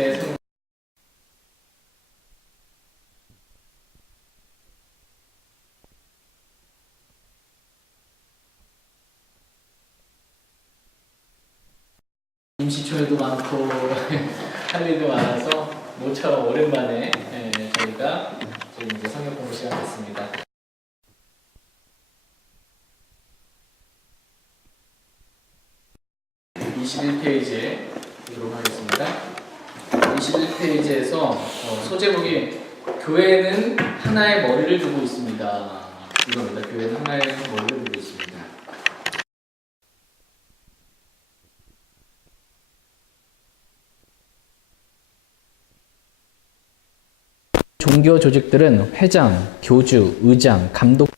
네. '임시초회도 많고 할 일도 많아서 모처럼 오랜만에 저희가 지금 이제 성경 공부 시간 됐습니다. 21페이지에 보도록 하겠습니다. 21페이지에서 소제목이 교회는 하나의 머리를 두고 있습니다. 이겁니다. 교회는 하나의 머리를 두고 있습니다. 종교 조직들은 회장, 교주, 의장, 감독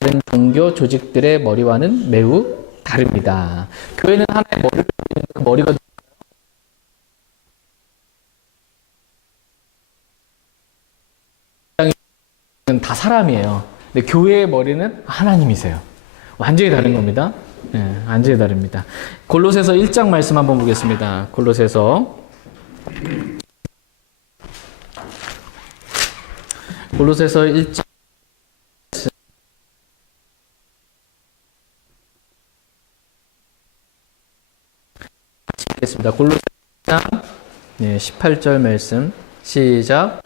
다른 종교 조직들의 머리와는 매우 다릅니다. 교회는 하나의 머리를 그 머리가 다 사람이에요. 근데 교회의 머리는 하나님이세요. 완전히 다른 겁니다. 네, 완전히 다릅니다. 골로새서 1장 말씀 한번 보겠습니다. 골로새서 1장 읽겠습니다. 골로새 1장 18절 말씀 시작.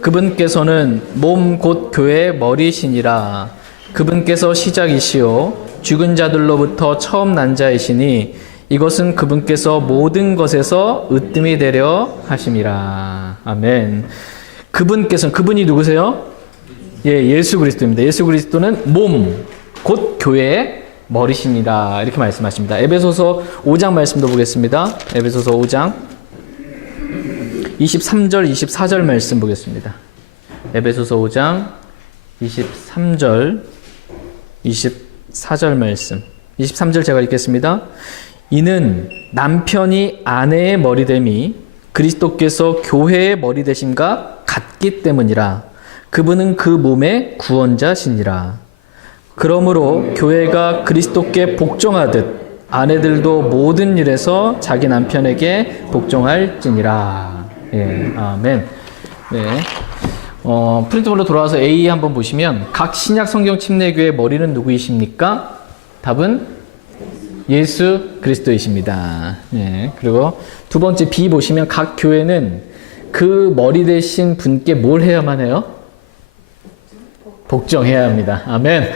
그분께서는 몸 곧 교회의 머리시니라. 그분께서 시작이시요 죽은 자들로부터 처음 난 자이시니 이것은 그분께서 모든 것에서 으뜸이 되려 하심이라. 아멘. 그분이 누구세요? 예수 그리스도입니다. 예수 그리스도는 몸 곧 교회의 머리십니다. 이렇게 말씀하십니다. 에베소서 5장 말씀도 보겠습니다. 에베소서 5장 23절 24절 말씀 보겠습니다. 에베소서 5장 23절 24절 말씀 23절 제가 읽겠습니다. 이는 남편이 아내의 머리됨이 그리스도께서 교회의 머리 되심과 같기 때문이라. 그분은 그 몸의 구원자시니라. 그러므로 교회가 그리스도께 복종하듯 아내들도 모든 일에서 자기 남편에게 복종할지니라. 예, 아멘. 네. 프린트볼로 돌아와서 A 한번 보시면 각 신약 성경 침례교의 머리는 누구이십니까? 답은 예수 그리스도이십니다. 예, 그리고 두 번째 B 보시면 각 교회는 그 머리 되신 분께 뭘 해야만 해요? 복종해야 합니다. 아멘.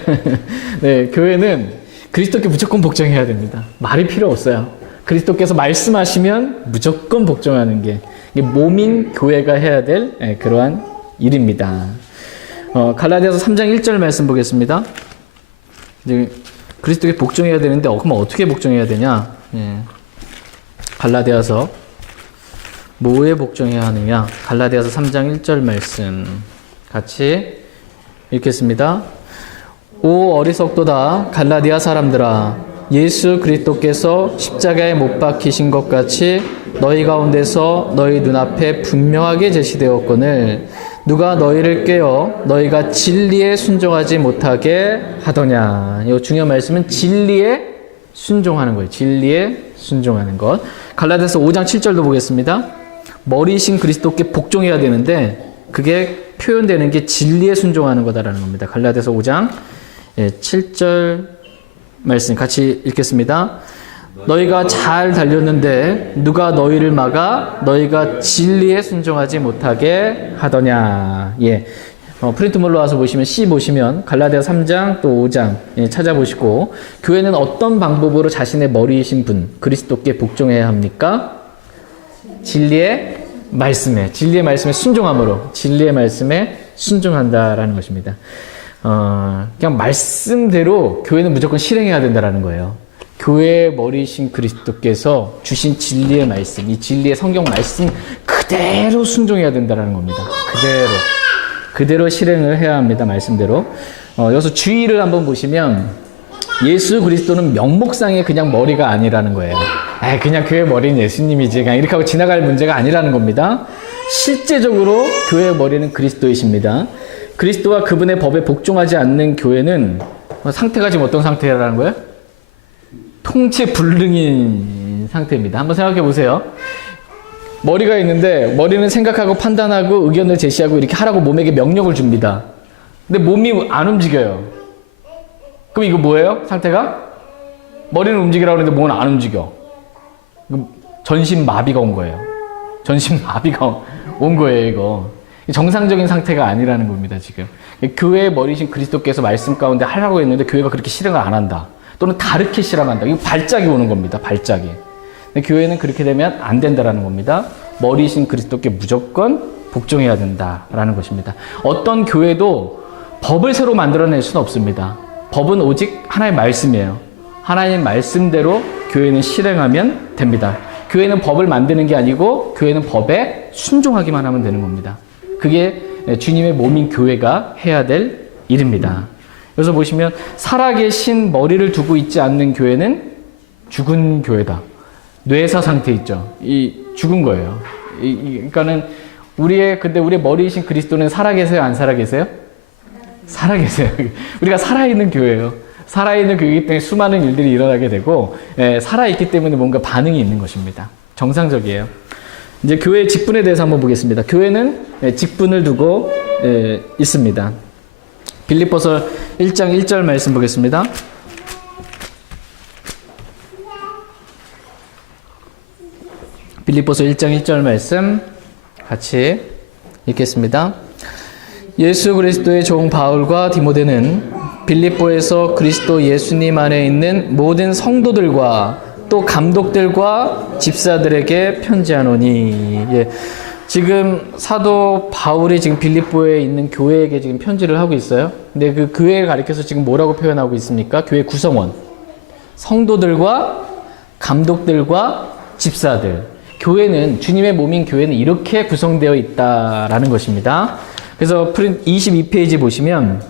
네, 교회는 그리스도께 무조건 복종해야 됩니다. 말이 필요 없어요. 그리스도께서 말씀하시면 무조건 복종하는 게 몸인 교회가 해야 될 그러한 일입니다. 갈라디아서 3장 1절 말씀 보겠습니다. 이제 그리스도께 복종해야 되는데 그럼 어떻게 복종해야 되냐? 갈라디아서 뭐에 복종해야 하느냐? 갈라디아서 3장 1절 말씀 같이 읽겠습니다. 오 어리석도다 갈라디아 사람들아, 예수 그리스도께서 십자가에 못 박히신 것 같이 너희 가운데서 너희 눈앞에 분명하게 제시되었거늘 누가 너희를 깨어 너희가 진리에 순종하지 못하게 하더냐. 이 중요한 말씀은 진리에 순종하는 거예요. 진리에 순종하는 것. 갈라디아서 5장 7절도 보겠습니다. 머리이신 그리스도께 복종해야 되는데 그게 표현되는 게 진리에 순종하는 거다라는 겁니다. 갈라디아서 5장 7절 말씀 같이 읽겠습니다. 너희가 잘 달렸는데 누가 너희를 막아 너희가 진리에 순종하지 못하게 하더냐. 예. 프린트물로 와서 보시면 C 보시면 갈라디아 3장 또 5장 찾아보시고 교회는 어떤 방법으로 자신의 머리이신 분 그리스도께 복종해야 합니까? 진리의 말씀에 순종함으로 진리의 말씀에 순종한다라는 것입니다. 그냥 말씀대로 교회는 무조건 실행해야 된다라는 거예요. 교회의 머리이신 그리스도께서 주신 진리의 말씀, 이 진리의 성경 말씀 그대로 순종해야 된다는 겁니다. 그대로 실행을 해야 합니다. 말씀대로. 여기서 주의를 한번 보시면 예수 그리스도는 명목상의 그냥 머리가 아니라는 거예요. 그냥 교회 머리는 예수님이지 그냥 이렇게 하고 지나갈 문제가 아니라는 겁니다. 실제적으로 교회의 머리는 그리스도이십니다. 그리스도와 그분의 법에 복종하지 않는 교회는 상태가 지금 어떤 상태라는 거예요? 통치불능인 상태입니다. 한번 생각해 보세요. 머리가 있는데 머리는 생각하고 판단하고 의견을 제시하고 이렇게 하라고 몸에게 명령을 줍니다. 근데 몸이 안 움직여요. 그럼 이거 뭐예요? 상태가? 머리는 움직이라고 하는데 몸은 안 움직여. 전신마비가 온 거예요. 전신마비가 온 거예요, 이거. 정상적인 상태가 아니라는 겁니다, 지금. 교회의 머리신 그리스도께서 말씀 가운데 하라고 했는데 교회가 그렇게 실행을 안 한다. 또는 다르게 실행한다. 이거 발작이 오는 겁니다, 발작이. 근데 교회는 그렇게 되면 안 된다라는 겁니다. 머리신 그리스도께 무조건 복종해야 된다라는 것입니다. 어떤 교회도 법을 새로 만들어낼 수는 없습니다. 법은 오직 하나의 말씀이에요. 하나님 말씀대로 교회는 실행하면 됩니다. 교회는 법을 만드는 게 아니고 교회는 법에 순종하기만 하면 되는 겁니다. 그게 주님의 몸인 교회가 해야 될 일입니다. 여기서 보시면 살아계신 머리를 두고 있지 않는 교회는 죽은 교회다. 뇌사 상태 있죠. 이 죽은 거예요. 그러니까는 근데 우리의 머리이신 그리스도는 살아계세요, 안 살아계세요? 살아계세요. 우리가 살아있는 교회예요. 살아있는 교회이기 때문에 수많은 일들이 일어나게 되고, 살아있기 때문에 뭔가 반응이 있는 것입니다. 정상적이에요. 이제 교회의 직분에 대해서 한번 보겠습니다. 교회는 직분을 두고 있습니다. 빌립보서 1장 1절 말씀 보겠습니다. 빌립보서 1장 1절 말씀 같이 읽겠습니다. 예수 그리스도의 종 바울과 디모데는 빌립보에서 그리스도 예수님 안에 있는 모든 성도들과 또 감독들과 집사들에게 편지하노니. 예. 지금 사도 바울이 지금 빌립보에 있는 교회에게 지금 편지를 하고 있어요. 근데 그 교회를 가리켜서 지금 뭐라고 표현하고 있습니까? 교회 구성원, 성도들과 감독들과 집사들. 교회는, 주님의 몸인 교회는 이렇게 구성되어 있다라는 것입니다. 그래서 22페이지 보시면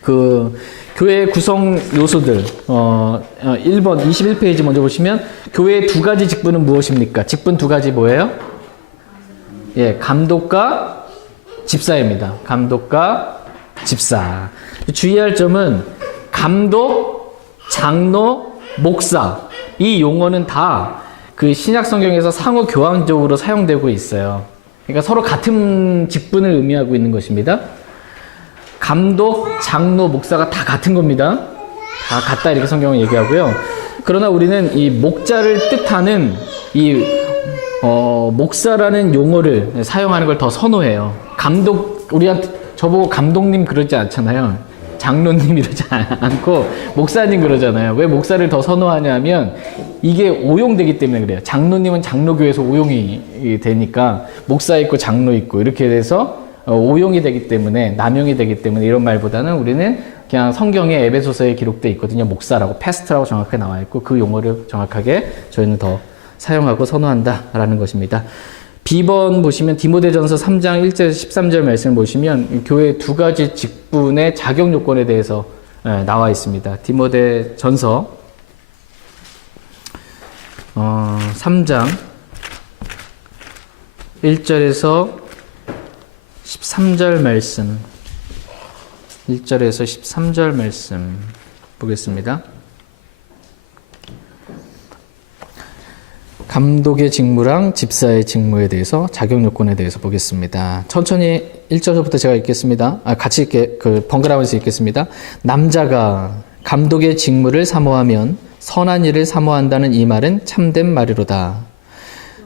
그 교회의 구성 요소들 1번 21페이지 먼저 보시면 교회의 두 가지 직분은 무엇입니까? 직분 두 가지 뭐예요? 예, 감독과 집사입니다. 감독과 집사. 주의할 점은 감독, 장로, 목사 이 용어는 다 그 신약 성경에서 상호 교환적으로 사용되고 있어요. 그러니까 서로 같은 직분을 의미하고 있는 것입니다. 감독, 장로, 목사가 다 같은 겁니다. 다 같다 이렇게 성경은 얘기하고요. 그러나 우리는 이 목자를 뜻하는 이 목사라는 용어를 사용하는 걸 더 선호해요. 감독, 우리한테 저보고 감독님 그러지 않잖아요. 장로님 이러지 않고 목사님 그러잖아요. 왜 목사를 더 선호하냐면 이게 오용되기 때문에 그래요. 장로님은 장로교에서 오용이 되니까 목사 있고 장로 있고 이렇게 돼서 오용이 되기 때문에, 남용이 되기 때문에 이런 말보다는 우리는 그냥 성경에 에베소서에 기록되어 있거든요. 목사라고, 패스트라고 정확하게 나와 있고 그 용어를 정확하게 저희는 더 사용하고 선호한다라는 것입니다. B번 보시면 디모데전서 3장 1절에서 13절 말씀을 보시면 교회 두 가지 직분의 자격 요건에 대해서 나와 있습니다. 디모데전서 3장 1절에서 13절 말씀 1절에서 13절 말씀 보겠습니다. 감독의 직무랑 집사의 직무에 대해서 자격 요건에 대해서 보겠습니다. 천천히 1절부터 제가 읽겠습니다. 같이 읽게 번갈아가면서 읽겠습니다. 남자가 감독의 직무를 사모하면 선한 일을 사모한다는 이 말은 참된 말이로다.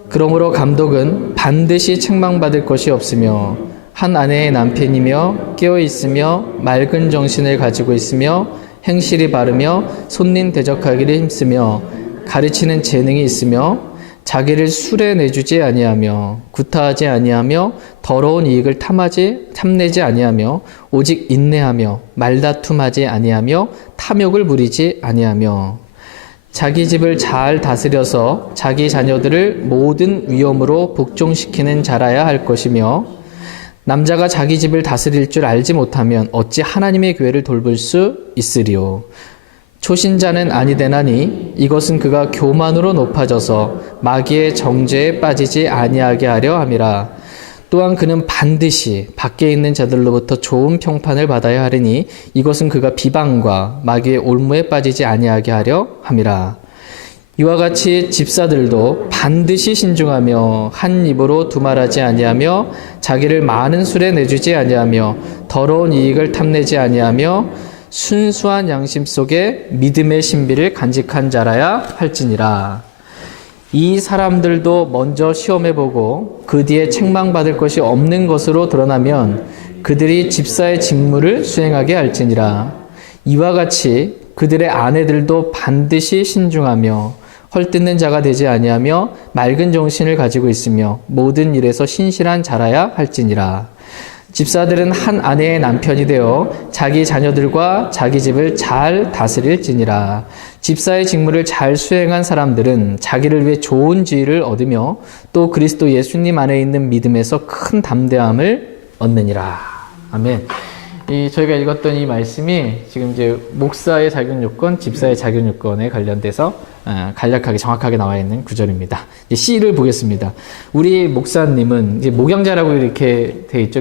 그러므로 감독은 반드시 책망받을 것이 없으며 한 아내의 남편이며 깨어 있으며 맑은 정신을 가지고 있으며 행실이 바르며 손님 대적하기를 힘쓰며 가르치는 재능이 있으며 자기를 술에 내주지 아니하며 구타하지 아니하며 더러운 이익을 탐내지 아니하며 오직 인내하며 말다툼하지 아니하며 탐욕을 부리지 아니하며 자기 집을 잘 다스려서 자기 자녀들을 모든 위엄으로 복종시키는 자라야 할 것이며 남자가 자기 집을 다스릴 줄 알지 못하면 어찌 하나님의 교회를 돌볼 수 있으리요. 초신자는 아니되나니 이것은 그가 교만으로 높아져서 마귀의 정죄에 빠지지 아니하게 하려 함이라. 또한 그는 반드시 밖에 있는 자들로부터 좋은 평판을 받아야 하리니 이것은 그가 비방과 마귀의 올무에 빠지지 아니하게 하려 함이라. 이와 같이 집사들도 반드시 신중하며 한 입으로 두말하지 아니하며 자기를 많은 술에 내주지 아니하며 더러운 이익을 탐내지 아니하며 순수한 양심 속에 믿음의 신비를 간직한 자라야 할지니라. 이 사람들도 먼저 시험해보고 그 뒤에 책망받을 것이 없는 것으로 드러나면 그들이 집사의 직무를 수행하게 할지니라. 이와 같이 그들의 아내들도 반드시 신중하며 헐뜯는 자가 되지 아니하며 맑은 정신을 가지고 있으며 모든 일에서 신실한 자라야 할지니라. 집사들은 한 아내의 남편이 되어 자기 자녀들과 자기 집을 잘 다스릴지니라. 집사의 직무를 잘 수행한 사람들은 자기를 위해 좋은 지위를 얻으며 또 그리스도 예수님 안에 있는 믿음에서 큰 담대함을 얻느니라. 아멘. 저희가 읽었던 이 말씀이 지금 이제 목사의 자격 요건, 집사의 자격 요건에 관련돼서 간략하게 정확하게 나와 있는 구절입니다. C를 보겠습니다. 우리 목사님은 이제 목양자라고 이렇게 돼 있죠.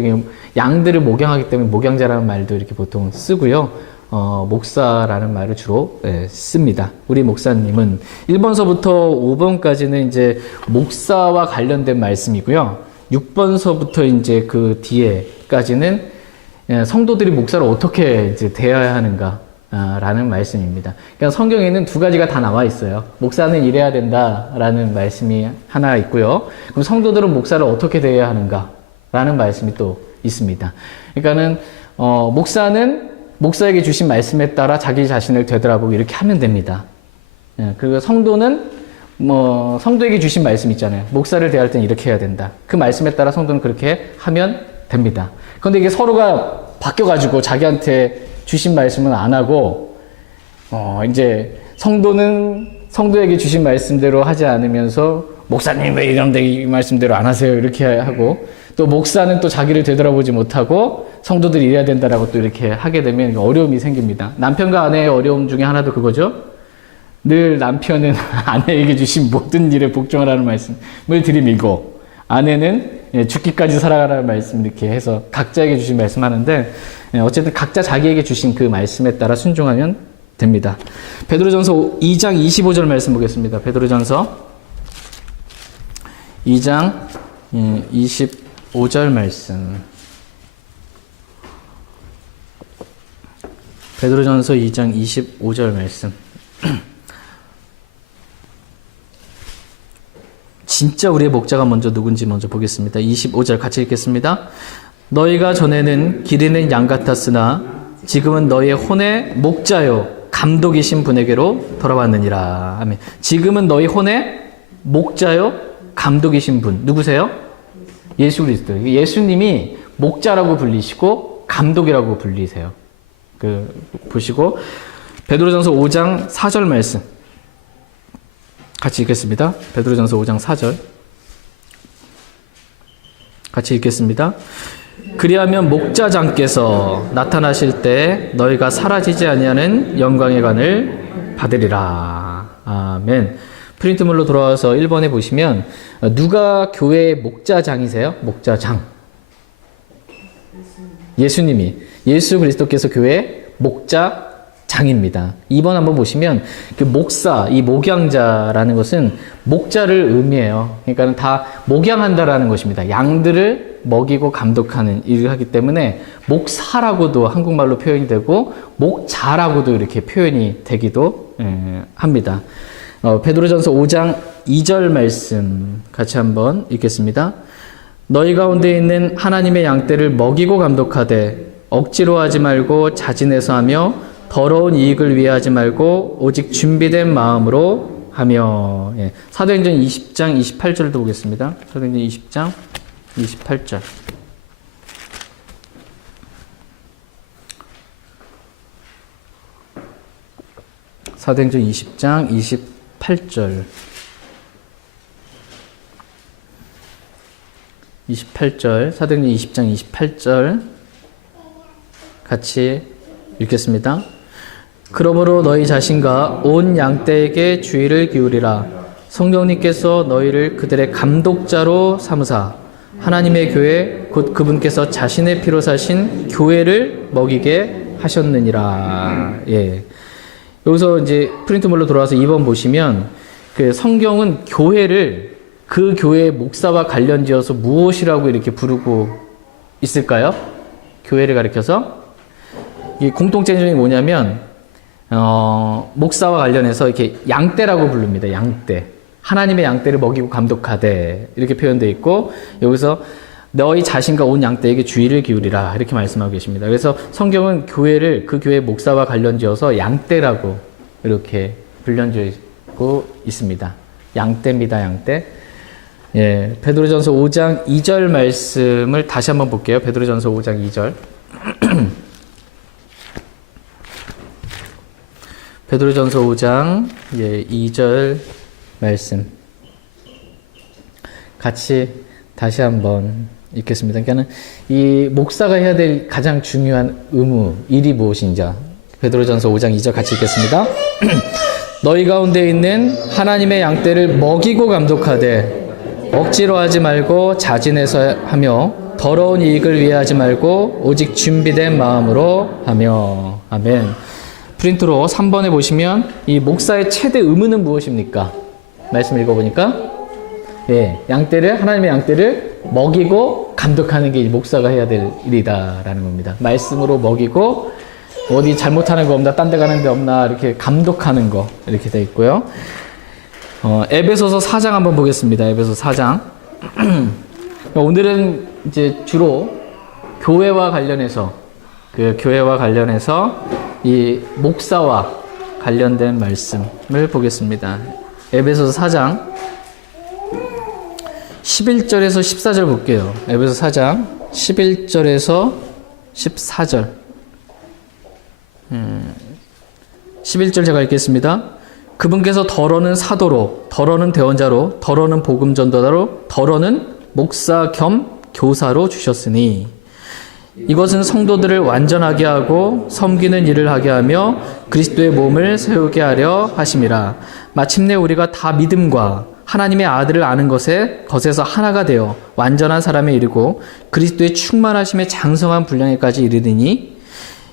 양들을 목양하기 때문에 목양자라는 말도 이렇게 보통 쓰고요. 목사라는 말을 주로 씁니다. 우리 목사님은 1번서부터 5번까지는 이제 목사와 관련된 말씀이고요. 6번서부터 이제 그 뒤에까지는 성도들이 목사를 어떻게 이제 대해야 하는가 라는 말씀입니다. 그러니까 성경에는 두 가지가 다 나와 있어요. 목사는 이래야 된다라는 말씀이 하나 있고요. 그럼 성도들은 목사를 어떻게 대해야 하는가 라는 말씀이 또 있습니다. 그러니까는 목사는 목사에게 주신 말씀에 따라 자기 자신을 되돌아보고 이렇게 하면 됩니다. 그리고 성도는 성도에게 주신 말씀 있잖아요. 목사를 대할 때는 이렇게 해야 된다. 그 말씀에 따라 성도는 그렇게 하면 됩니다. 그런데 이게 서로가 바뀌어가지고 자기한테 주신 말씀은 안 하고, 이제 성도는 성도에게 주신 말씀대로 하지 않으면서, 목사님 왜 이런데 이 말씀대로 안 하세요? 이렇게 하고, 또 목사는 또 자기를 되돌아보지 못하고, 성도들이 이래야 된다라고 또 이렇게 하게 되면 어려움이 생깁니다. 남편과 아내의 어려움 중에 하나도 그거죠? 늘 남편은 아내에게 주신 모든 일에 복종하라는 말씀을 들이밀고, 아내는 죽기까지 살아가라는 말씀 이렇게 해서 각자에게 주신 말씀 하는데, 어쨌든 각자 자기에게 주신 그 말씀에 따라 순종하면 됩니다. 베드로전서 2장 25절 말씀 보겠습니다. 베드로전서 2장 25절 말씀. 베드로전서 2장 25절 말씀. 진짜 우리의 목자가 누군지 먼저 보겠습니다. 25절 같이 읽겠습니다. 너희가 전에는 기르는 양 같았으나 지금은 너희의 혼의 목자요 감독이신 분에게로 돌아왔느니라. 아멘. 지금은 너희 혼의 목자요 감독이신 분 누구세요? 예수 그리스도. 예수님이 목자라고 불리시고 감독이라고 불리세요. 보시고 베드로전서 5장 4절 말씀 같이 읽겠습니다. 베드로전서 5장 4절 같이 읽겠습니다. 그리하면 목자장께서 나타나실 때 너희가 사라지지 아니하는 영광의 관을 받으리라. 아멘. 프린트물로 돌아와서 1번에 보시면 누가 교회의 목자장이세요? 목자장. 예수님이 예수 그리스도께서 교회의 목자장입니다. 2번 한번 보시면 그 목사, 이 목양자라는 것은 목자를 의미해요. 그러니까 다 목양한다라는 것입니다. 양들을 먹이고 감독하는 일을 하기 때문에 목사라고도 한국말로 표현이 되고 목자라고도 이렇게 표현이 되기도 합니다. 베드로전서 5장 2절 말씀 같이 한번 읽겠습니다. 너희 가운데 있는 하나님의 양떼를 먹이고 감독하되 억지로 하지 말고 자진해서 하며 더러운 이익을 위해 하지 말고 오직 준비된 마음으로 하며. 사도행전 20장 28절도 보겠습니다. 사도행전 20장 28절. 사도행전 20장 28절. 28절. 사도행전 20장 28절. 같이 읽겠습니다. 그러므로 너희 자신과 온 양떼에게 주의를 기울이라. 성령님께서 너희를 그들의 감독자로 삼으사 하나님의 교회 곧 그분께서 자신의 피로 사신 교회를 먹이게 하셨느니라. 예. 여기서 이제 프린트물로 돌아와서 2번 보시면 그 성경은 교회를 그 교회의 목사와 관련지어서 무엇이라고 이렇게 부르고 있을까요? 교회를 가리켜서 이 공통점이 뭐냐면 목사와 관련해서 이렇게 양떼라고 부릅니다. 양떼. 하나님의 양떼를 먹이고 감독하되 이렇게 표현되어 있고 여기서 너희 자신과 온 양떼에게 주의를 기울이라 이렇게 말씀하고 계십니다. 그래서 성경은 교회를 그 교회 목사와 관련지어서 양떼라고 이렇게 불련지고 있습니다. 양떼입니다. 양떼. 예, 베드로전서 5장 2절 말씀을 다시 한번 볼게요. 베드로전서 5장 2절. 베드로전서 5장 2절 말씀 같이 다시 한번 읽겠습니다. 그러니까 이 목사가 해야 될 가장 중요한 의무, 일이 무엇인지 베드로전서 5장 2절 같이 읽겠습니다. 너희 가운데 있는 하나님의 양떼를 먹이고 감독하되 억지로 하지 말고 자진해서 하며 더러운 이익을 위해 하지 말고 오직 준비된 마음으로 하며. 아멘. 프린트로 3번에 보시면 이 목사의 최대 의무는 무엇입니까? 말씀 읽어보니까 예, 양떼를 하나님의 양떼를 먹이고 감독하는 게 목사가 해야 될 일이다라는 겁니다. 말씀으로 먹이고 어디 잘못하는 거 없나, 딴 데 가는 데 없나 이렇게 감독하는 거 이렇게 돼 있고요. 에베소서 4장 한번 보겠습니다. 에베소 4장. 오늘은 이제 주로 교회와 관련해서 이 목사와 관련된 말씀을 보겠습니다. 에베소서 4장 11절에서 14절 볼게요. 에베소 4장 11절에서 14절. 11절 제가 읽겠습니다. 그분께서 덜어는 사도로, 덜어는 대언자로, 덜어는 복음 전도자로, 덜어는 목사 겸 교사로 주셨으니 이것은 성도들을 완전하게 하고 섬기는 일을 하게 하며 그리스도의 몸을 세우게 하려 하심이라. 마침내 우리가 다 믿음과 하나님의 아들을 아는 것에서 하나가 되어 완전한 사람에 이르고 그리스도의 충만하심의 장성한 분량에까지 이르리니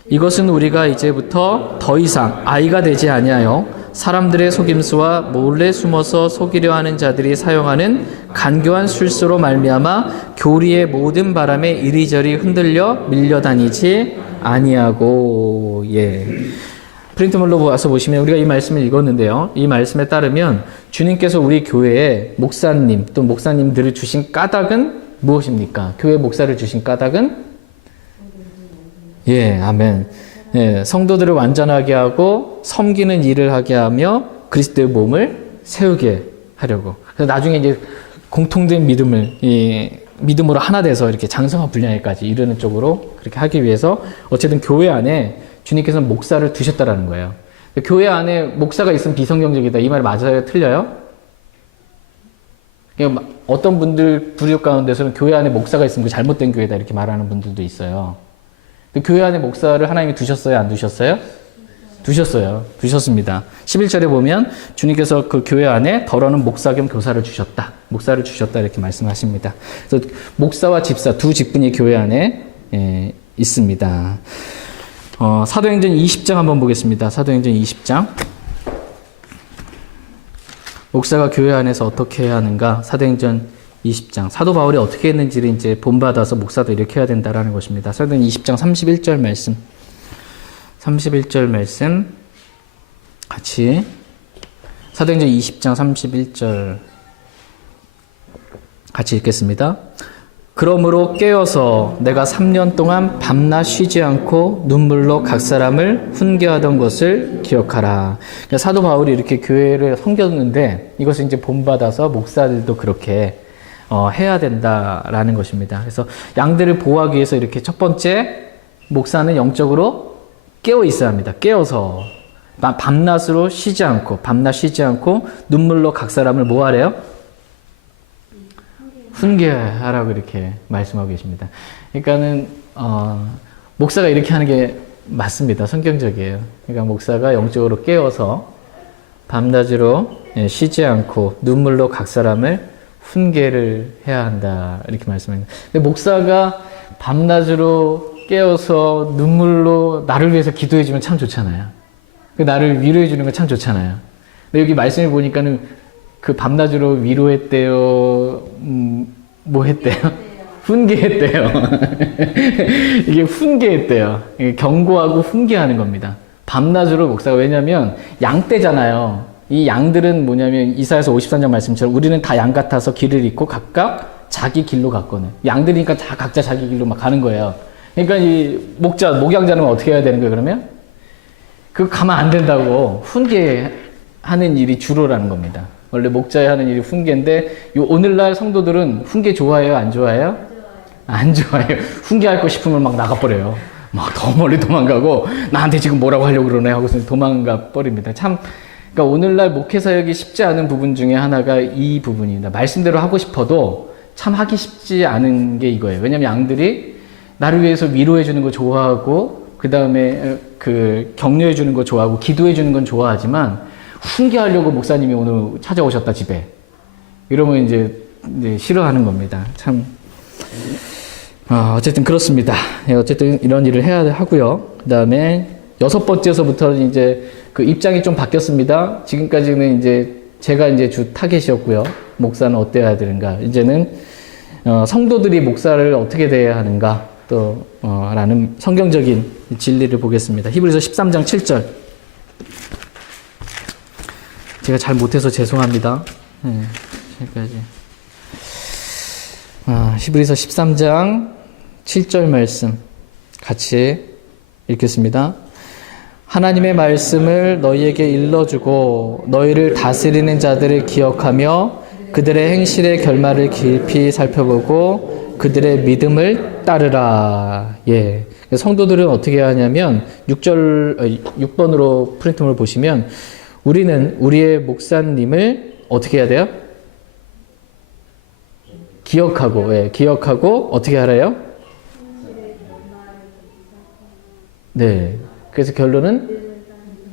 이것은 우리가 이제부터 더 이상 아이가 되지 아니하여 사람들의 속임수와 몰래 숨어서 속이려 하는 자들이 사용하는 간교한 술수로 말미암아 교리의 모든 바람에 이리저리 흔들려 밀려다니지 아니하고. 예. 프린트물로 와서 보시면 우리가 이 말씀을 읽었는데요. 이 말씀에 따르면 주님께서 우리 교회에 목사님 또 목사님들을 주신 까닭은 무엇입니까? 교회 목사를 주신 까닭은 예, 아멘. 예, 성도들을 완전하게 하고 섬기는 일을 하게 하며 그리스도의 몸을 세우게 하려고. 그래서 나중에 이제 공통된 믿음으로 하나 돼서 이렇게 장성한 분량에까지 이르는 쪽으로 그렇게 하기 위해서 어쨌든 교회 안에 주님께서는 목사를 두셨다라는 거예요. 교회 안에 목사가 있으면 비성경적이다. 이 말 맞아요? 틀려요? 어떤 분들 부류 가운데서는 교회 안에 목사가 있으면 잘못된 교회다 이렇게 말하는 분들도 있어요. 교회 안에 목사를 하나님이 두셨어요? 안 두셨어요? 두셨어요. 두셨습니다. 11절에 보면 주님께서 그 교회 안에 덜어는 목사 겸 교사를 주셨다. 목사를 주셨다 이렇게 말씀하십니다. 그래서 목사와 집사 두 직분이 교회 안에 있습니다. 사도행전 20장 한번 보겠습니다. 사도행전 20장. 목사가 교회 안에서 어떻게 해야 하는가? 사도행전 20장. 사도 바울이 어떻게 했는지를 이제 본받아서 목사도 이렇게 해야 된다라는 것입니다. 사도행전 20장 31절 말씀. 31절 말씀. 같이. 사도행전 20장 31절. 같이 읽겠습니다. 그러므로 깨어서 내가 3년 동안 밤낮 쉬지 않고 눈물로 각 사람을 훈계하던 것을 기억하라. 그러니까 사도 바울이 이렇게 교회를 섬겼는데 이것을 이제 본받아서 목사들도 그렇게 해야 된다라는 것입니다. 그래서 양들을 보호하기 위해서 이렇게 첫 번째 목사는 영적으로 깨어 있어야 합니다. 깨어서 밤낮으로 쉬지 않고 밤낮 쉬지 않고 눈물로 각 사람을 뭐 하래요? 훈계하라고 이렇게 말씀하고 계십니다. 그러니까는 목사가 이렇게 하는 게 맞습니다. 성경적이에요. 그러니까 목사가 영적으로 깨어서 밤낮으로 쉬지 않고 눈물로 각 사람을 훈계를 해야 한다. 이렇게 말씀합니다. 근데 목사가 밤낮으로 깨어서 눈물로 나를 위해서 기도해주면 참 좋잖아요. 나를 위로해주는 건 참 좋잖아요. 근데 여기 말씀을 보니까는 그 밤낮으로 위로했대요. 뭐 했대요? 훈계했대요. 이게 훈계했대요. 이게 경고하고 훈계하는 겁니다. 밤낮으로 목사가, 왜냐면 양떼잖아요. 이 양들은 뭐냐면 이사야서 53장 말씀처럼 우리는 다 양 같아서 길을 잃고 각각 자기 길로 갔거든. 양들이니까 다 각자 자기 길로 막 가는 거예요. 그러니까 이 목양자는 어떻게 해야 되는 거예요, 그러면? 그거 가면 안 된다고 훈계하는 일이 주로라는 겁니다. 원래 목자에 하는 일이 훈계인데, 오늘날 성도들은 훈계 좋아해요, 안 좋아해요? 안 좋아해요. 훈계할 거 싶으면 막 나가버려요. 막 더 멀리 도망가고, 나한테 지금 뭐라고 하려고 그러네 하고서 도망가 버립니다. 참, 그러니까 오늘날 목회사역이 쉽지 않은 부분 중에 하나가 이 부분입니다. 말씀대로 하고 싶어도 참 하기 쉽지 않은 게 이거예요. 왜냐면 양들이 나를 위해서 위로해 주는 거 좋아하고, 그 다음에 그 격려해 주는 거 좋아하고, 기도해 주는 건 좋아하지만, 훈계하려고 목사님이 오늘 찾아오셨다, 집에. 이러면 이제 싫어하는 겁니다. 참. 어쨌든 그렇습니다. 어쨌든 이런 일을 해야 하고요. 그 다음에 6번째서부터는 이제 그 입장이 좀 바뀌었습니다. 지금까지는 이제 제가 이제 주 타겟이었고요. 목사는 어때야 되는가. 이제는 성도들이 목사를 어떻게 대해야 하는가 또 라는 성경적인 진리를 보겠습니다. 히브리서 13장 7절. 제가 잘 못해서 죄송합니다. 네, 여기까지. 히브리서 13장 7절 말씀 같이 읽겠습니다. 하나님의 말씀을 너희에게 일러주고 너희를 다스리는 자들을 기억하며 그들의 행실의 결말을 깊이 살펴보고 그들의 믿음을 따르라. 예. 성도들은 어떻게 하냐면 6번으로 프린트물 보시면 우리는 우리의 목사님을 어떻게 해야 돼요? 기억하고, 예, 기억하고 어떻게 하래요? 네. 그래서 결론은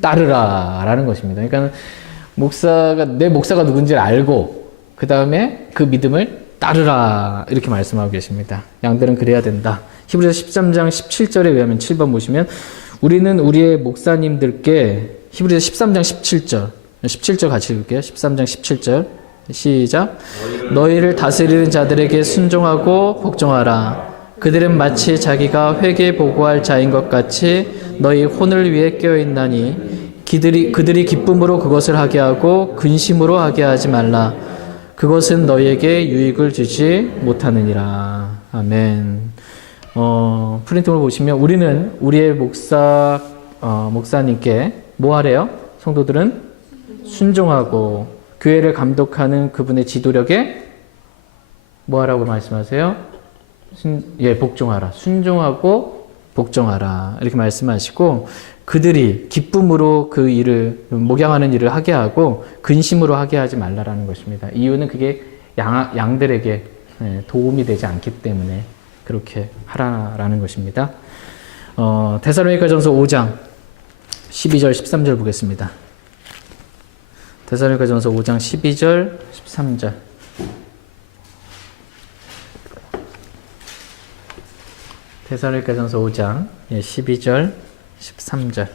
따르라라는 것입니다. 그러니까 내 목사가 누군지를 알고 그 다음에 그 믿음을 따르라 이렇게 말씀하고 계십니다. 양들은 그래야 된다. 히브리서 13장 17절에 의하면 7번 보시면 우리는 우리의 목사님들께 히브리서 13장 17절 같이 읽을게요. 13장 17절 시작. 너희를 다스리는 자들에게 순종하고 복종하라. 그들은 마치 자기가 회개 보고할 자인 것 같이 너희 혼을 위해 깨어있나니 그들이 기쁨으로 그것을 하게 하고 근심으로 하게 하지 말라. 그것은 너희에게 유익을 주지 못하느니라. 아멘. 프린트를 보시면 우리는 우리의 목사님께 뭐 하래요? 성도들은 순종하고 교회를 감독하는 그분의 지도력에 뭐 하라고 말씀하세요? 복종하라. 순종하고 복종하라. 이렇게 말씀하시고 그들이 기쁨으로 그 일을 목양하는 일을 하게 하고 근심으로 하게 하지 말라라는 것입니다. 이유는 그게 양들에게 도움이 되지 않기 때문에 그렇게 하라라는 것입니다. 데살로니가전서 5장 12절 13절 보겠습니다. 데살로니가전서 5장 12절 13절. 데살로니가전서 5장 12절 13절.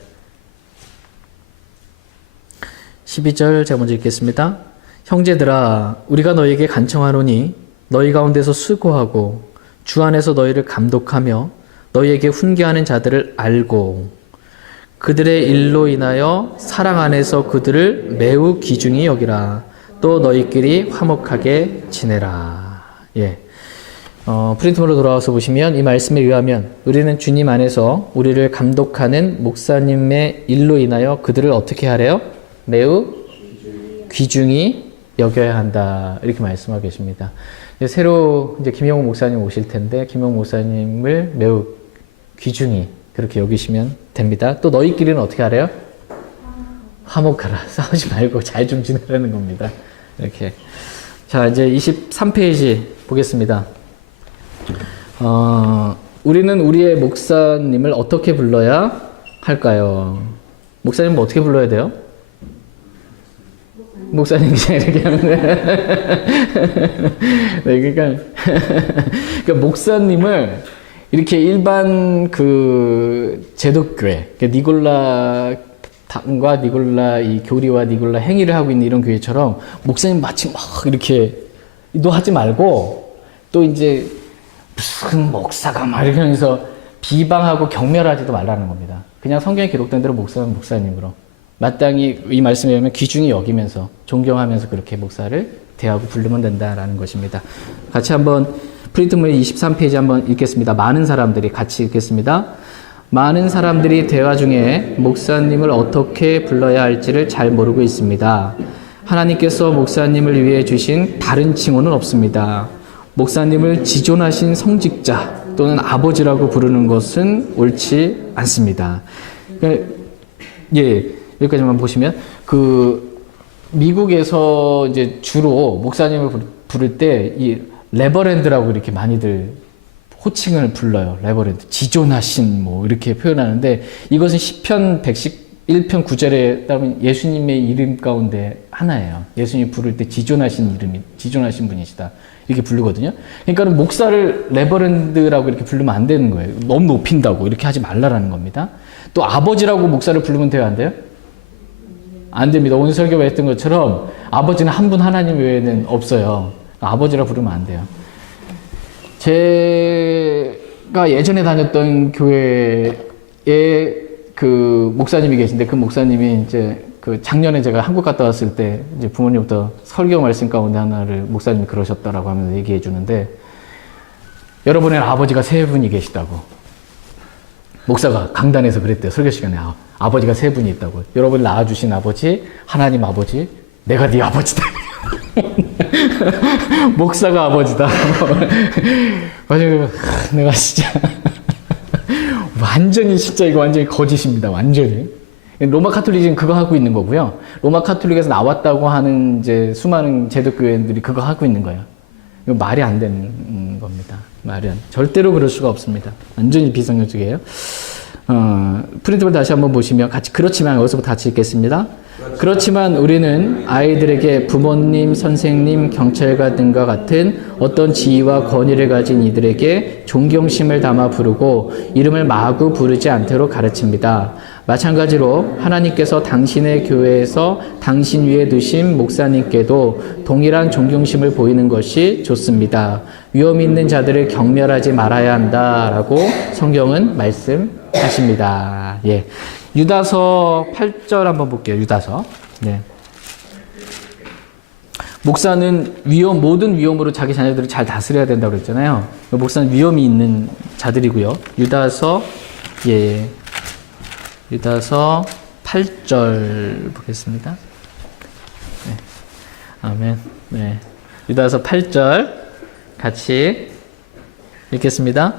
12절 제가 먼저 읽겠습니다. 형제들아 우리가 너희에게 간청하노니 너희 가운데서 수고하고 주 안에서 너희를 감독하며 너희에게 훈계하는 자들을 알고 그들의 일로 인하여 사랑 안에서 그들을 매우 귀중히 여기라. 또 너희끼리 화목하게 지내라. 예. 프린트물로 돌아와서 보시면 이 말씀에 의하면 우리는 주님 안에서 우리를 감독하는 목사님의 일로 인하여 그들을 어떻게 하래요? 매우 귀중히 여겨야 한다. 이렇게 말씀하고 계십니다. 새로 이제 김영호 목사님 오실 텐데 김영호 목사님을 매우 귀중히 그렇게 여기시면 됩니다. 또 너희끼리는 어떻게 하래요? 화목하라. 싸우지 말고 잘 좀 지내라는 겁니다. 이렇게. 자, 이제 23페이지 보겠습니다. 우리는 우리의 목사님을 어떻게 불러야 할까요? 목사님은 어떻게 불러야 돼요? 목사님 그냥 이렇게 하면 네, 그러니까 목사님을 이렇게 일반 그 제독교회, 그러니까 니골라 당과 니골라 이 교리와 니골라 행위를 하고 있는 이런 교회처럼 목사님 마치 막 이렇게 너 하지 말고 또 이제 무슨 목사가 막 이렇게 하면서 비방하고 경멸하지도 말라는 겁니다. 그냥 성경에 기록된 대로 목사는 목사님으로 마땅히 이 말씀에 의하면 귀중히 여기면서 존경하면서 그렇게 목사를 대하고 부르면 된다라는 것입니다. 같이 한번 프린트물 23페이지 한번 읽겠습니다. 많은 사람들이 같이 읽겠습니다. 많은 사람들이 대화 중에 목사님을 어떻게 불러야 할지를 잘 모르고 있습니다. 하나님께서 목사님을 위해 주신 다른 칭호는 없습니다. 목사님을 지존하신 성직자 또는 아버지라고 부르는 것은 옳지 않습니다. 예, 여기까지만 보시면 그 미국에서 이제 주로 목사님을 부를 때 이 레버랜드라고 이렇게 많이들 호칭을 불러요. 레버랜드, 지존하신 뭐 이렇게 표현하는데 이것은 시편 111편 9절에 따르면 예수님의 이름 가운데 하나예요. 예수님이 부를 때 지존하신 이름이 지존하신 분이시다 이렇게 부르거든요. 그러니까 목사를 레버랜드라고 이렇게 부르면 안 되는 거예요. 너무 높인다고 이렇게 하지 말라라는 겁니다. 또 아버지라고 목사를 부르면 돼요, 안 돼요? 안 됩니다. 오늘 설교가 했던 것처럼 아버지는 한 분 하나님 외에는 없어요. 아버지라 부르면 안 돼요. 제가 예전에 다녔던 교회에 그 목사님이 계신데 그 목사님이 이제 그 작년에 제가 한국 갔다 왔을 때 이제 부모님부터 설교 말씀 가운데 하나를 목사님이 그러셨다라고 하면서 얘기해 주는데 여러분의 아버지가 세 분이 계시다고. 목사가 강단에서 그랬대요. 설교 시간에 아버지가 세 분이 있다고. 여러분 낳아주신 아버지, 하나님 아버지, 내가 네 아버지다. 목사가 아버지다. 맞아요. 내가 진짜 완전히 진짜 이거 완전히 거짓입니다. 완전히. 로마 카톨릭은 그거 하고 있는 거고요. 로마 카톨릭에서 나왔다고 하는 이제 수많은 제독교회들이 그거 하고 있는 거예요. 이거 말이 안 되는 겁니다. 절대로 그럴 수가 없습니다. 완전히 비상식이에요. 프린트를 다시 한번 보시면 같이 그렇지만 여기서부터 같이 읽겠습니다. 그렇지만 우리는 아이들에게 부모님, 선생님, 경찰관 등과 같은 어떤 지위와 권위를 가진 이들에게 존경심을 담아 부르고 이름을 마구 부르지 않도록 가르칩니다. 마찬가지로 하나님께서 당신의 교회에서 당신 위에 두신 목사님께도 동일한 존경심을 보이는 것이 좋습니다. 위험 있는 자들을 경멸하지 말아야 한다라고 성경은 말씀하십니다. 예. 유다서 8절 한번 볼게요. 유다서. 네. 목사는 모든 위험으로 자기 자녀들을 잘 다스려야 된다고 그랬잖아요. 목사는 위험이 있는 자들이고요. 유다서 8절 보겠습니다. 네. 아멘. 네. 유다서 8절 같이 읽겠습니다.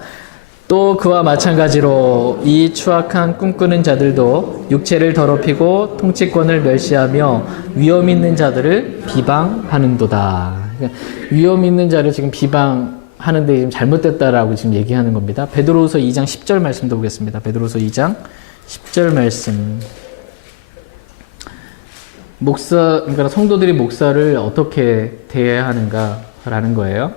또 그와 마찬가지로 이 추악한 꿈꾸는 자들도 육체를 더럽히고 통치권을 멸시하며 위험 있는 자들을 비방하는도다. 그러니까 위험 있는 자를 지금 비방하는데 지금 잘못됐다라고 지금 얘기하는 겁니다. 베드로후서 2장 10절 말씀도 보겠습니다. 베드로후서 2장 10절 말씀. 그러니까 성도들이 목사를 어떻게 대해야 하는가라는 거예요.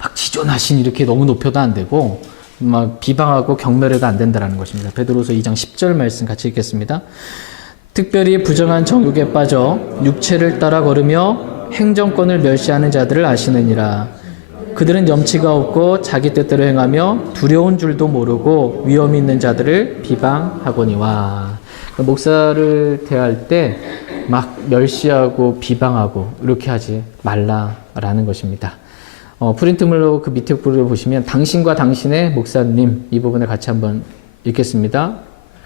막 지존하신 이렇게 너무 높여도 안 되고 막 비방하고 경멸해도 안 된다는 것입니다. 베드로서 2장 10절 말씀 같이 읽겠습니다. 특별히 부정한 정욕에 빠져 육체를 따라 걸으며 행정권을 멸시하는 자들을 아시느니라. 그들은 염치가 없고 자기 뜻대로 행하며 두려운 줄도 모르고 위험 있는 자들을 비방하거니와. 목사를 대할 때 막 멸시하고 비방하고 이렇게 하지 말라라는 것입니다. 프린트물로 그 밑에 부분을 보시면 당신과 당신의 목사님 이 부분을 같이 한번 읽겠습니다.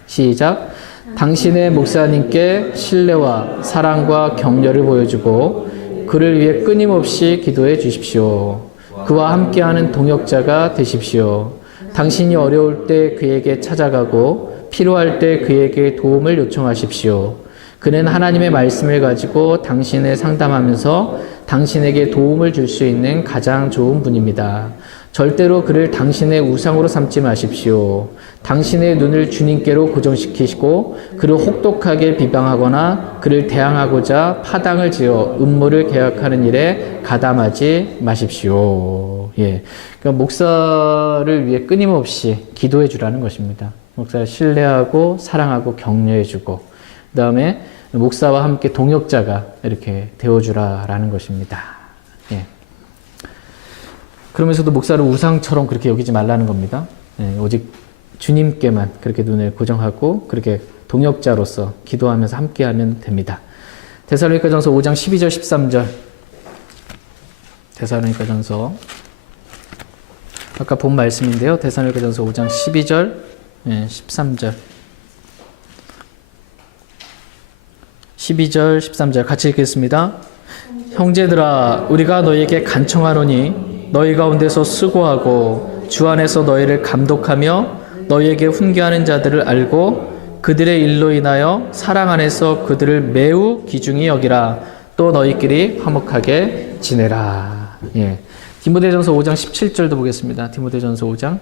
시작. 당신의 목사님께 신뢰와 사랑과 격려를 보여주고 그를 위해 끊임없이 기도해 주십시오. 그와 함께하는 동역자가 되십시오. 당신이 어려울 때 그에게 찾아가고 필요할 때 그에게 도움을 요청하십시오. 그는 하나님의 말씀을 가지고 당신을 상담하면서 당신에게 도움을 줄 수 있는 가장 좋은 분입니다. 절대로 그를 당신의 우상으로 삼지 마십시오. 당신의 눈을 주님께로 고정시키시고 그를 혹독하게 비방하거나 그를 대항하고자 파당을 지어 음모를 계획하는 일에 가담하지 마십시오. 예. 그러니까 목사를 위해 끊임없이 기도해 주라는 것입니다. 목사를 신뢰하고 사랑하고 격려해 주고 그 다음에 목사와 함께 동역자가 이렇게 되어주라라는 것입니다. 예. 그러면서도 목사를 우상처럼 그렇게 여기지 말라는 겁니다. 예, 오직 주님께만 그렇게 눈을 고정하고 그렇게 동역자로서 기도하면서 함께하면 됩니다. 데살로니가전서 5장 12절 13절 데살로니가전서 아까 본 말씀인데요. 데살로니가전서 5장 12절 13절 12절 13절 같이 읽겠습니다. 형제들아 우리가 너희에게 간청하노니 너희 가운데서 수고하고 주 안에서 너희를 감독하며 너희에게 훈계하는 자들을 알고 그들의 일로 인하여 사랑 안에서 그들을 매우 귀중히 여기라. 또 너희끼리 화목하게 지내라. 예. 디모데전서 5장 17절도 보겠습니다. 디모데전서 5장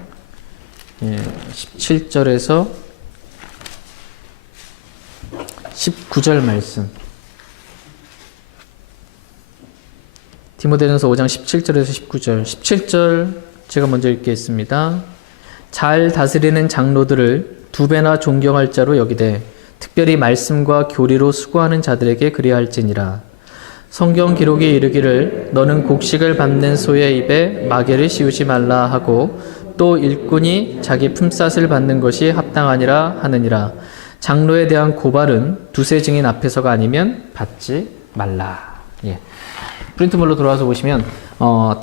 17절에서 19절 말씀. 디모데전서 5장 17절에서 19절. 17절 제가 먼저 읽겠습니다. 잘 다스리는 장로들을 두 배나 존경할 자로 여기되 특별히 말씀과 교리로 수고하는 자들에게 그리할지니라. 성경 기록이 이르기를 너는 곡식을 밟는 소의 입에 마개를 씌우지 말라 하고 또 일꾼이 자기 품삯을 받는 것이 합당하니라 하느니라. 장로에 대한 고발은 두세 증인 앞에서가 아니면 받지 말라. 예. 프린트물로 돌아와서 보시면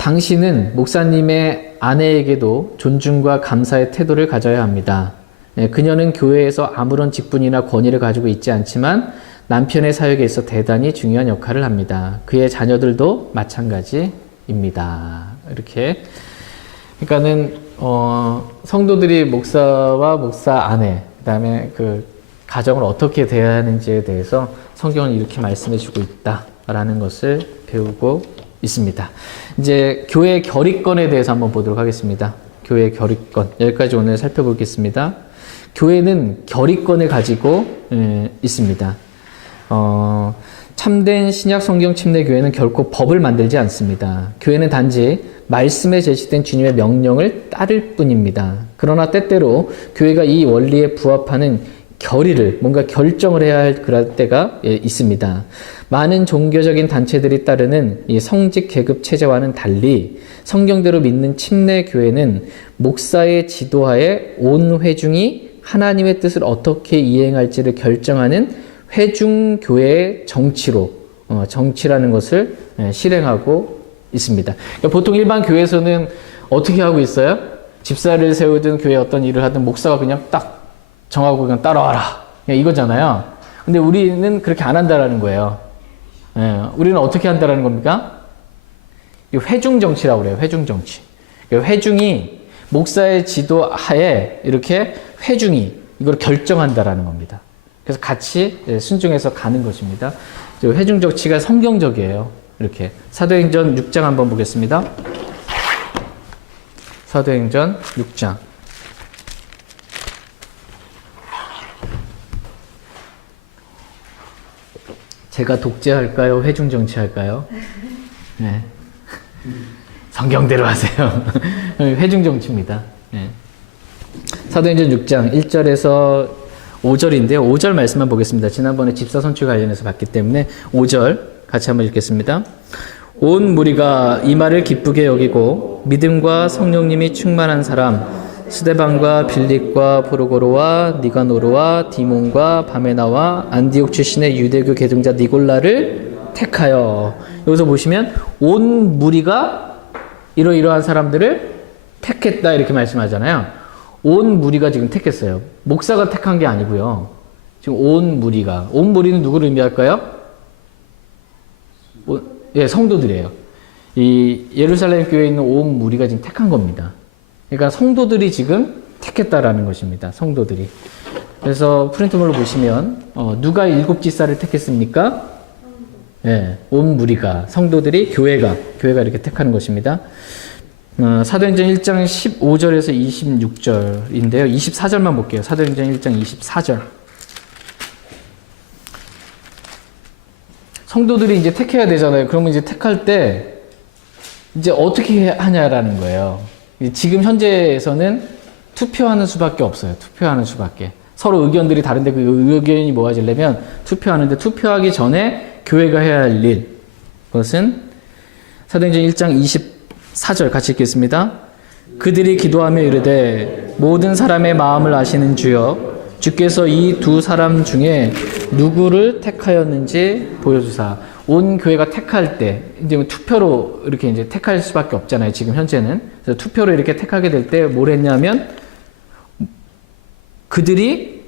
당신은 목사님의 아내에게도 존중과 감사의 태도를 가져야 합니다. 예, 그녀는 교회에서 아무런 직분이나 권위를 가지고 있지 않지만 남편의 사역에 있어 대단히 중요한 역할을 합니다. 그의 자녀들도 마찬가지입니다. 이렇게 그러니까는 성도들이 목사와 목사 아내 그다음에 그 가정을 어떻게 대해야 하는지에 대해서 성경은 이렇게 말씀해 주고 있다라는 것을 배우고 있습니다. 이제 교회 결의권에 대해서 한번 보도록 하겠습니다. 교회 결의권 여기까지 오늘 살펴보겠습니다. 교회는 결의권을 가지고 있습니다. 참된 신약 성경 침례 교회는 결코 법을 만들지 않습니다. 교회는 단지 말씀에 제시된 주님의 명령을 따를 뿐입니다. 그러나 때때로 교회가 이 원리에 부합하는 결의를 뭔가 결정을 해야 할 그럴 때가 있습니다. 많은 종교적인 단체들이 따르는 이 성직 계급 체제와는 달리 성경대로 믿는 침례 교회는 목사의 지도하에 온 회중이 하나님의 뜻을 어떻게 이행할지를 결정하는 회중교회의 정치로 정치라는 것을 실행하고 있습니다. 그러니까 보통 일반 교회에서는 어떻게 하고 있어요? 집사를 세우든 교회에 어떤 일을 하든 목사가 그냥 딱 정하고 그냥 따라와라. 그냥 이거잖아요. 근데 우리는 그렇게 안 한다라는 거예요. 예, 우리는 어떻게 한다라는 겁니까? 이 회중 정치라고 그래요. 회중 정치. 회중이 목사의 지도 하에 이렇게 회중이 이걸 결정한다라는 겁니다. 그래서 같이 순종해서 가는 것입니다. 회중 정치가 성경적이에요. 이렇게 사도행전 6장 한번 보겠습니다. 사도행전 6장. 제가 독재할까요? 회중 정치할까요? 네. 성경대로 하세요. 회중 정치입니다. 네. 사도행전 6장 1절에서 5절인데요. 5절 말씀만 보겠습니다. 지난번에 집사 선출 관련해서 봤기 때문에 5절 같이 한번 읽겠습니다. 온 무리가 이 말을 기쁘게 여기고 믿음과 성령님이 충만한 사람 스데반과 빌립과 프로고로와 니가노르와 디몬과 바메나와 안디옥 출신의 유대교 계종자 니골라를 택하여 여기서 보시면 온 무리가 이러이러한 사람들을 택했다 이렇게 말씀하잖아요. 온 무리가 지금 택했어요. 목사가 택한 게 아니고요. 지금 온 무리는 누구를 의미할까요? 예, 성도들이에요. 이 예루살렘 교회에 있는 온 무리가 지금 택한 겁니다. 그러니까 성도들이 지금 택했다라는 것입니다. 성도들이. 그래서 프린트물로 보시면 누가 7지사를 택했습니까? 예, 온 무리가 성도들이 교회가 이렇게 택하는 것입니다. 사도행전 1장 15절에서 26절인데요. 24절만 볼게요. 사도행전 1장 24절. 성도들이 이제 택해야 되잖아요. 그러면 이제 택할 때 이제 어떻게 하냐라는 거예요. 지금 현재에서는 투표하는 수밖에 없어요. 투표하는 수밖에. 서로 의견들이 다른데 그 의견이 모아지려면 투표하는데 투표하기 전에 교회가 해야 할 일. 그것은 사도행전 1장 24절 같이 읽겠습니다. 그들이 기도하며 이르되 모든 사람의 마음을 아시는 주여 주께서 이 두 사람 중에 누구를 택하였는지 보여주사. 온 교회가 택할 때 이제 투표로 이렇게 이제 택할 수밖에 없잖아요. 지금 현재는. 그래서 투표로 이렇게 택하게 될 때 뭘 했냐면 그들이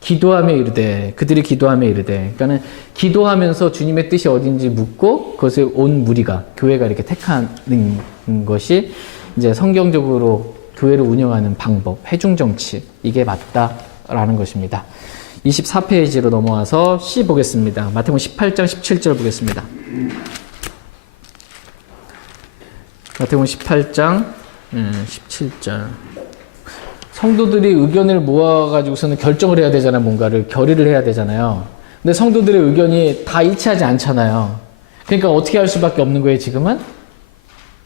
기도하며 이르되 그러니까는 기도하면서 주님의 뜻이 어딘지 묻고 그것을 온 무리가 교회가 이렇게 택하는 것이 이제 성경적으로 교회를 운영하는 방법, 회중 정치 이게 맞다라는 것입니다. 24페이지로 넘어와서 C 보겠습니다. 마태복음 18장 17절 보겠습니다. 마태복음 18장 17절. 성도들이 의견을 모아가지고서는 결정을 해야 되잖아요. 뭔가를 결의를 해야 되잖아요. 근데 성도들의 의견이 다 일치하지 않잖아요. 그러니까 어떻게 할 수밖에 없는 거예요, 지금은?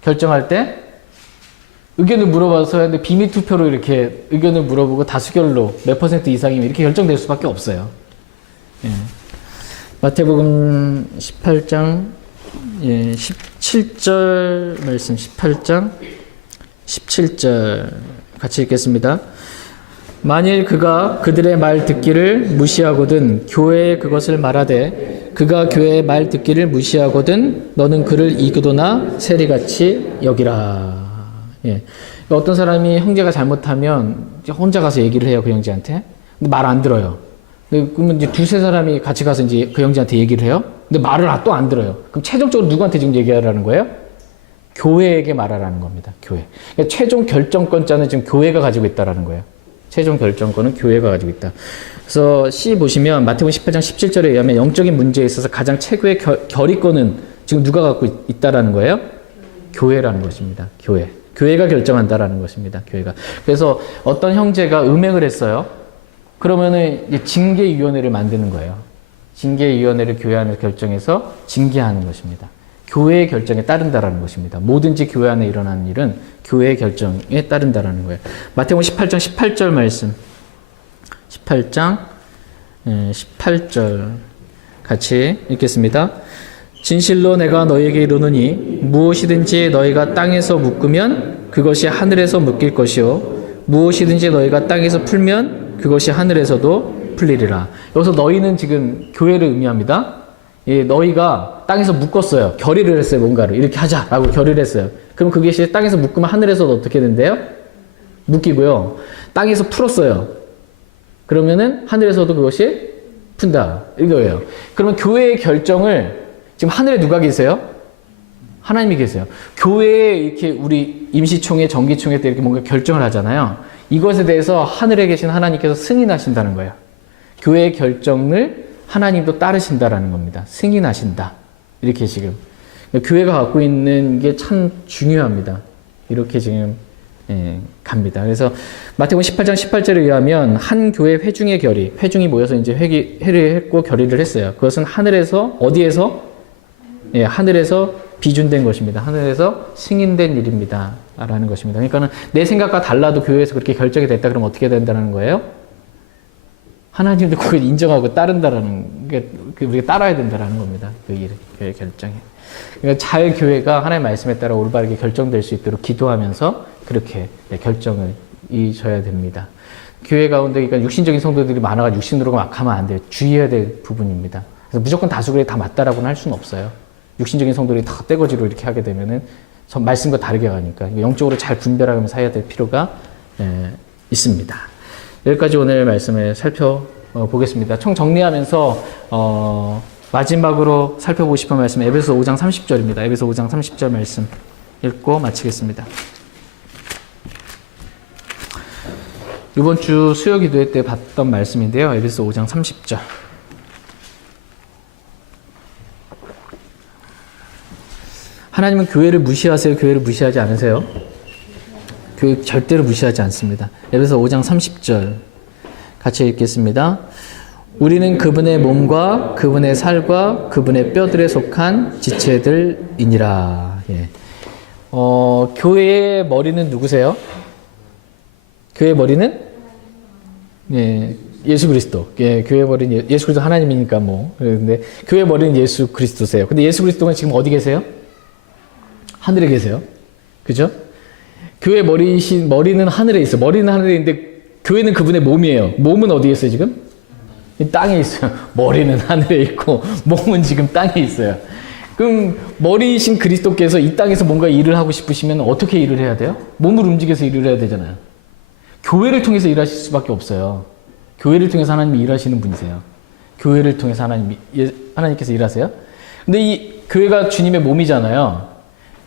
결정할 때? 의견을 물어봐서 근데 비밀 투표로 이렇게 의견을 물어보고 다수결로 몇 % 이상이면 이렇게 결정될 수밖에 없어요. 예. 마태복음 18장 17절 말씀 18장 17절 같이 읽겠습니다. 만일 그가 그들의 말 듣기를 무시하거든 교회에 그것을 말하되 그가 교회의 말 듣기를 무시하거든 너는 그를 이교도나 세리같이 여기라. 예. 어떤 사람이 형제가 잘못하면 혼자 가서 얘기를 해요, 그 형제한테. 근데 말 안 들어요. 그러면 이제 두세 사람이 같이 가서 이제 그 형제한테 얘기를 해요. 근데 말을 또 안 들어요. 그럼 최종적으로 누구한테 지금 얘기하라는 거예요? 교회에게 말하라는 겁니다. 교회. 그러니까 최종 결정권자는 지금 교회가 가지고 있다라는 거예요. 최종 결정권은 교회가 가지고 있다. 그래서 C 보시면 마태복음 18장 17절에 의하면 영적인 문제에 있어서 가장 최고의 결의권은 지금 누가 갖고 있다라는 거예요? 교회라는 것입니다. 교회. 교회가 결정한다라는 것입니다. 교회가. 그래서 어떤 형제가 음행을 했어요. 그러면은 이제 징계위원회를 만드는 거예요. 징계위원회를 교회 안에서 결정해서 징계하는 것입니다. 교회의 결정에 따른다라는 것입니다. 뭐든지 교회 안에 일어나는 일은 교회의 결정에 따른다라는 거예요. 마태복음 18장 18절 말씀. 18장 18절 같이 읽겠습니다. 진실로 내가 너희에게 이르노니 무엇이든지 너희가 땅에서 묶으면 그것이 하늘에서 묶일 것이요 무엇이든지 너희가 땅에서 풀면 그것이 하늘에서도 풀리리라. 여기서 너희는 지금 교회를 의미합니다. 예, 너희가 땅에서 묶었어요. 결의를 했어요. 뭔가를 이렇게 하자라고 결의를 했어요. 그럼 그것이 땅에서 묶으면 하늘에서도 어떻게 된대요? 묶이고요. 땅에서 풀었어요. 그러면은 하늘에서도 그것이 푼다. 이거예요. 그러면 교회의 결정을 지금 하늘에 누가 계세요? 하나님이 계세요. 교회에 이렇게 우리 임시총회, 정기총회 때 이렇게 뭔가 결정을 하잖아요. 이것에 대해서 하늘에 계신 하나님께서 승인하신다는 거예요. 교회의 결정을 하나님도 따르신다라는 겁니다. 승인하신다. 이렇게 지금. 교회가 갖고 있는 게 참 중요합니다. 이렇게 지금 갑니다. 그래서 마태복음 18장 18절에 의하면 한 교회 회중의 결의, 회중이 모여서 이제 회의를 했고 결의를 했어요. 그것은 하늘에서 어디에서? 예, 하늘에서 비준된 것입니다. 하늘에서 승인된 일입니다. 라는 것입니다. 그러니까는 내 생각과 달라도 교회에서 그렇게 결정이 됐다 그러면 어떻게 된다는 거예요? 하나님도 그걸 인정하고 따른다라는 게 우리가 따라야 된다라는 겁니다. 그 일, 교회 결정에. 그러니까 잘 교회가 하나님의 말씀에 따라 올바르게 결정될 수 있도록 기도하면서 그렇게 결정을 이셔야 됩니다. 교회 가운데 그러니까 육신적인 성도들이 많아가지고 육신으로 막 하면 안 돼요. 주의해야 될 부분입니다. 그래서 무조건 다수결이 다 맞다라고는 할 수는 없어요. 육신적인 성도들이 다 떼거지로 이렇게 하게 되면은 말씀과 다르게 가니까 영적으로 잘 분별하면서 해야 될 필요가 있습니다. 여기까지 오늘 말씀을 살펴보겠습니다. 총 정리하면서 마지막으로 살펴보고 싶은 말씀 에베소 5장 30절입니다. 에베소 5장 30절 말씀 읽고 마치겠습니다. 이번 주 수요 기도회 때 봤던 말씀인데요. 에베소 5장 30절. 하나님은 교회를 무시하세요? 교회를 무시하지 않으세요? 교회 절대로 무시하지 않습니다. 에베소 5장 30절 같이 읽겠습니다. 우리는 그분의 몸과 그분의 살과 그분의 뼈들에 속한 지체들이니라. 예. 교회의 머리는 누구세요? 교회의 머리는? 예, 예수 그리스도. 예, 교회의 머리는 예수 그리스도 하나님이니까 뭐. 그런데 교회의 머리는 예수 그리스도세요. 근데 예수 그리스도가 지금 어디 계세요? 하늘에 계세요. 그죠? 교회 머리는 하늘에 있어. 머리는 하늘에 있는데 교회는 그분의 몸이에요. 몸은 어디에 있어요, 지금? 땅에 있어요. 머리는 하늘에 있고 몸은 지금 땅에 있어요. 그럼 머리이신 그리스도께서 이 땅에서 뭔가 일을 하고 싶으시면 어떻게 일을 해야 돼요? 몸을 움직여서 일을 해야 되잖아요. 교회를 통해서 일하실 수밖에 없어요. 교회를 통해서 하나님이 일하시는 분이세요. 교회를 통해서 하나님께서 일하세요. 근데 이 교회가 주님의 몸이잖아요.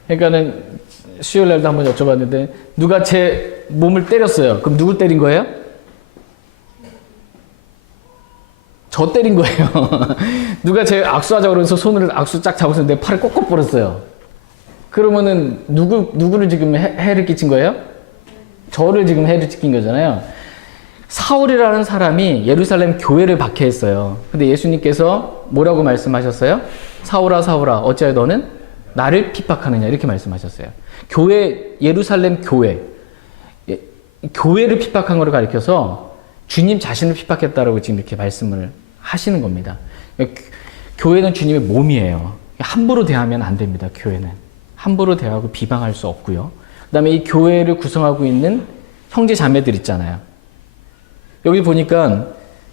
그러니까는 수요일 날도 한번 여쭤봤는데 누가 제 몸을 때렸어요. 그럼 누굴 때린 거예요? 저 때린 거예요. 누가 제 악수하자고 그래서 손을 악수 쫙 잡아서 내 팔을 꺾어 버렸어요. 그러면은 누구를 지금 해를 끼친 거예요? 저를 지금 해를 끼친 거잖아요. 사울이라는 사람이 예루살렘 교회를 박해했어요. 근데 예수님께서 뭐라고 말씀하셨어요? 사울아 사울아 어찌하여 너는 나를 핍박하느냐 이렇게 말씀하셨어요. 예루살렘 교회를 핍박한 것을 가리켜서 주님 자신을 핍박했다라고 지금 이렇게 말씀을 하시는 겁니다. 교회는 주님의 몸이에요. 함부로 대하면 안 됩니다. 교회는 함부로 대하고 비방할 수 없고요. 그다음에 이 교회를 구성하고 있는 형제 자매들 있잖아요. 여기 보니까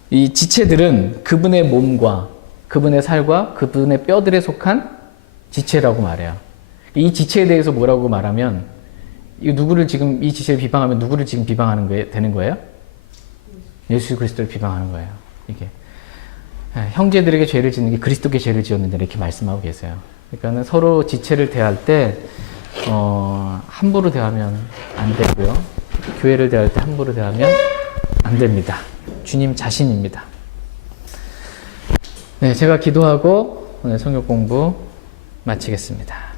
이 지체들은 그분의 몸과 그분의 살과 그분의 뼈들에 속한 지체라고 말해요. 이 지체에 대해서 뭐라고 말하면 이 지체를 비방하면 누구를 지금 비방하는 되는 거예요? 예수 그리스도를 비방하는 거예요. 이게 형제들에게 죄를 짓는 게 그리스도께 죄를 지었는데 이렇게 말씀하고 계세요. 그러니까는 서로 지체를 대할 때 함부로 대하면 안 되고요. 교회를 대할 때 함부로 대하면 안 됩니다. 주님 자신입니다. 네, 제가 기도하고 오늘 성경 공부 마치겠습니다.